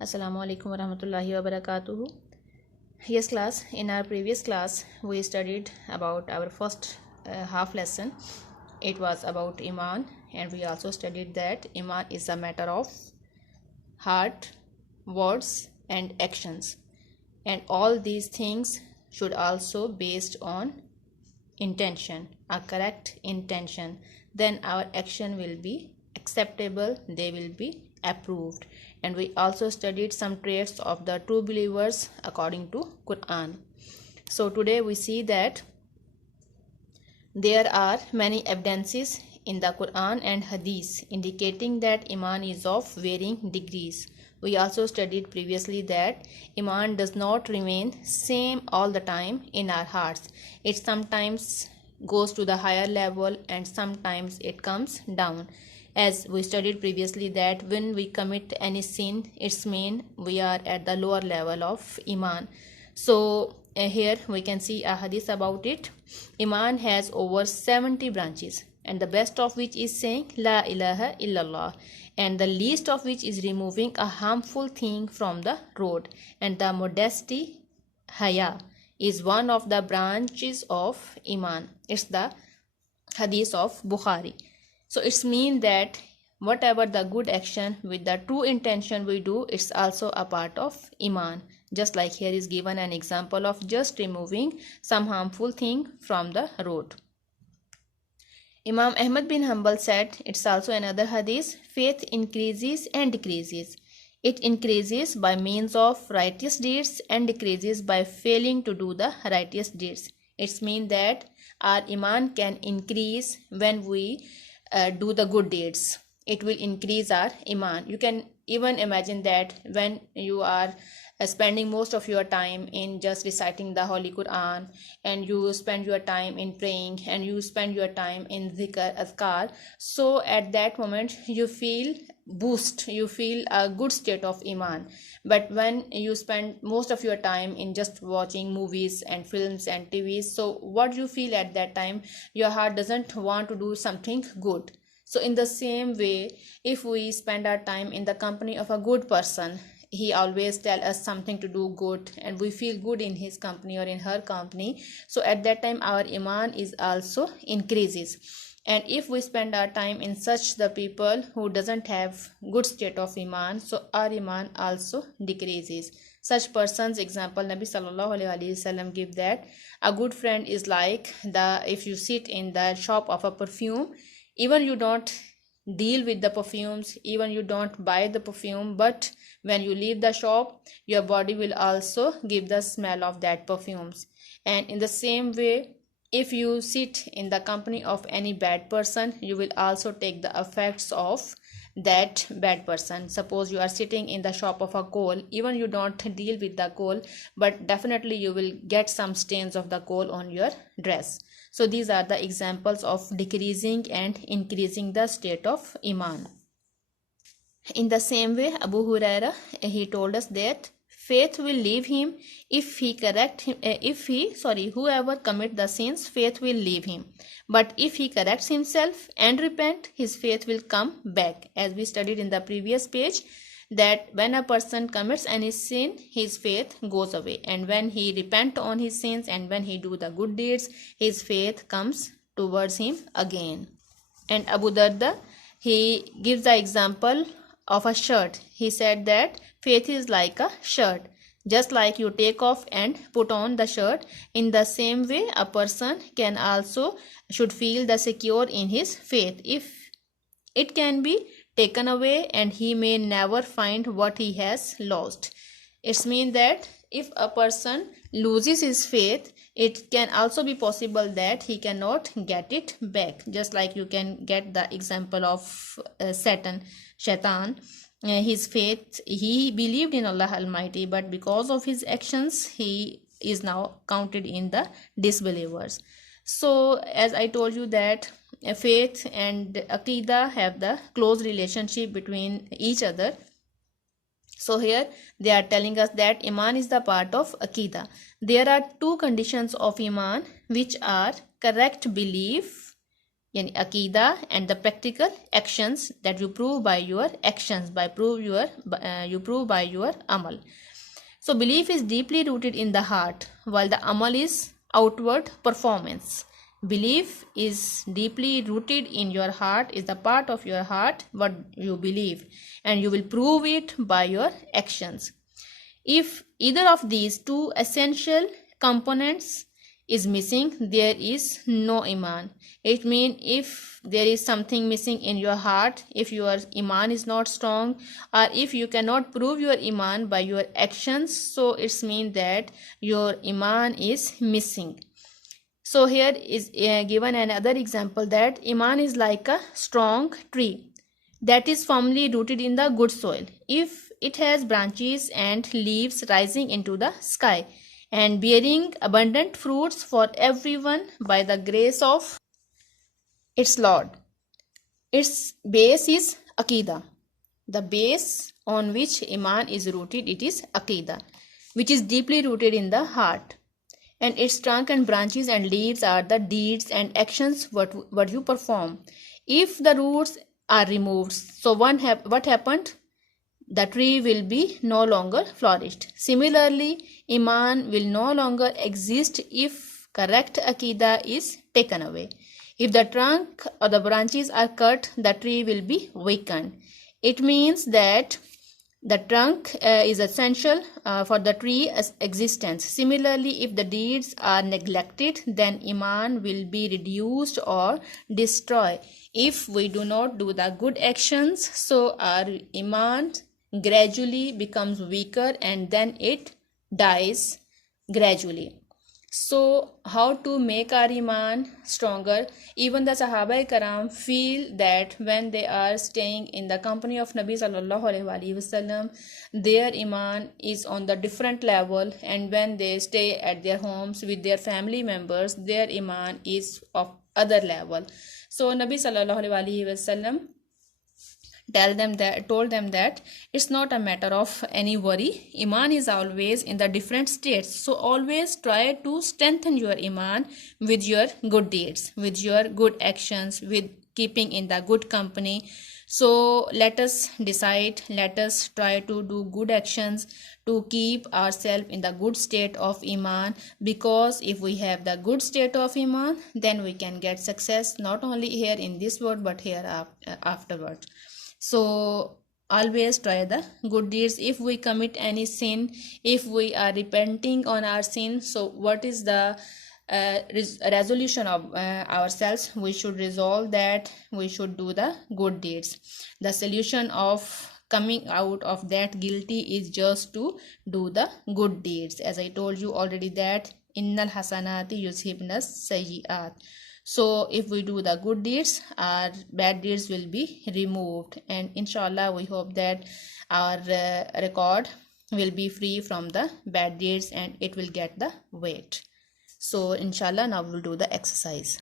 Assalamu alaikum warahmatullahi wabarakatuh. Yes class, in our previous class we studied about our first half lesson. It was about Iman, and we also studied that Iman is a matter of heart, words and actions, and all these things should also based on intention, a correct intention. Then our action will be acceptable, they will be approved. And we also studied some traits of the true believers according to Quran. So today we see that there are many evidences in the Quran and Hadith indicating that Iman is of varying degrees. We also studied previously that Iman does not remain same all the time in our hearts. It sometimes goes to the higher level and sometimes it comes down. As we studied previously that when we commit any sin, it's mean we are at the lower level of Iman. So here we can see a hadith about it. Iman has over 70 branches, and the best of which is saying La ilaha illallah, and the least of which is removing a harmful thing from the road. And the modesty, haya, is one of the branches of Iman. It's the hadith of Bukhari. So it's mean that whatever the good action with the true intention we do, it's also a part of Iman. Just like here is given an example of just removing some harmful thing from the road. Imam Ahmad bin Hanbal said, it's also another hadith, faith increases and decreases. It increases by means of righteous deeds and decreases by failing to do the righteous deeds. It's mean that our Iman can increase when we do the good deeds. It will increase our Iman. You can even imagine that when you are spending most of your time in just reciting the Holy Quran, and you spend your time in praying, and you spend your time in dhikr, azkar, so at that moment you feel boost, you feel a good state of Iman. But when you spend most of your time in just watching movies and films and TVs, so what you feel at that time, your heart doesn't want to do something good. So in the same way, if we spend our time in the company of a good person, he always tell us something to do good and we feel good in his company or in her company, so at that time our Iman is also increases. And if we spend our time in such the people who doesn't have good state of Iman, so our Iman also decreases. Such persons example Nabi sallallahu alaihi wasallam give that a good friend is like the, if you sit in the shop of a perfume, even you don't deal with the perfumes, even you don't buy the perfume, but when you leave the shop, your body will also give the smell of that perfumes. And in the same way, if you sit in the company of any bad person, you will also take the effects of that bad person. Suppose you are sitting in the shop of a coal, even you don't deal with the coal, but definitely you will get some stains of the coal on your dress. So these are the examples of decreasing and increasing the state of Iman. In the same way, Abu Huraira, he told us that faith will leave him if he whoever commit the sins, faith will leave him. But if he corrects himself and repent, his faith will come back. As we studied in the previous page, that when a person commits any sin, his faith goes away, and when he repent on his sins and when he do the good deeds, his faith comes towards him again. And Abu Darda, he gives the example of a shirt. He said that faith is like a shirt. Just like you take off and put on the shirt, in the same way a person can also should feel the secure in his faith. If it can be taken away and he may never find what he has lost. It means that if a person loses his faith, it can also be possible that he cannot get it back. Just like you can get the example of Shaitan. His faith, he believed in Allah Almighty, but because of his actions, he is now counted in the disbelievers. So as I told you that faith and Aqidah have the close relationship between each other. So here they are telling us that Iman is the part of Aqidah. There are two conditions of Iman, which are correct belief yani akida, and the practical actions that you prove by your actions, you prove by your amal. So belief is deeply rooted in the heart, while the amal is outward performance. Belief is deeply rooted in your heart, is the part of your heart what you believe, and you will prove it by your actions. If either of these two essential components is missing, there is no iman. It means if there is something missing in your heart, if your iman is not strong, or if you cannot prove your iman by your actions, so it means that your iman is missing. So here is given another example that iman is like a strong tree that is firmly rooted in the good soil. If it has branches and leaves rising into the sky and bearing abundant fruits for everyone by the grace of its Lord. Its base is Aqidah. The base on which Iman is rooted, it is Aqidah, which is deeply rooted in the heart. And its trunk and branches and leaves are the deeds and actions what you perform. If the roots are removed, so what happened? The tree will be no longer flourished. Similarly, Iman will no longer exist if correct Aqidah is taken away. If the trunk or the branches are cut, the tree will be weakened. It means that the trunk is essential for the tree's existence. Similarly, if the deeds are neglected, then Iman will be reduced or destroyed. If we do not do the good actions, so our Iman gradually becomes weaker and then it dies gradually. So how to make our iman stronger? Even the Sahaba Karam feel that when they are staying in the company of Nabi sallallahu alaihi wasallam, their iman is on the different level, and when they stay at their homes with their family members, their iman is of other level. So Nabi sallallahu alaihi wasallam told them that it's not a matter of any worry. Iman is always in the different states, so always try to strengthen your iman with your good deeds, with your good actions, with keeping in the good company. So let us decide, let us try to do good actions to keep ourselves in the good state of iman, because if we have the good state of iman, then we can get success not only here in this world but here afterward. So always try the good deeds. If we commit any sin, if we are repenting on our sin, so what is the resolution of ourselves? We should resolve that we should do the good deeds. The solution of coming out of that guilty is just to do the good deeds. As I told you already that innal hasanati yuzhibnas sayyi'at. So if we do the good deeds, our bad deeds will be removed, and inshallah we hope that our record will be free from the bad deeds and it will get the weight. So inshallah now we will do the exercise.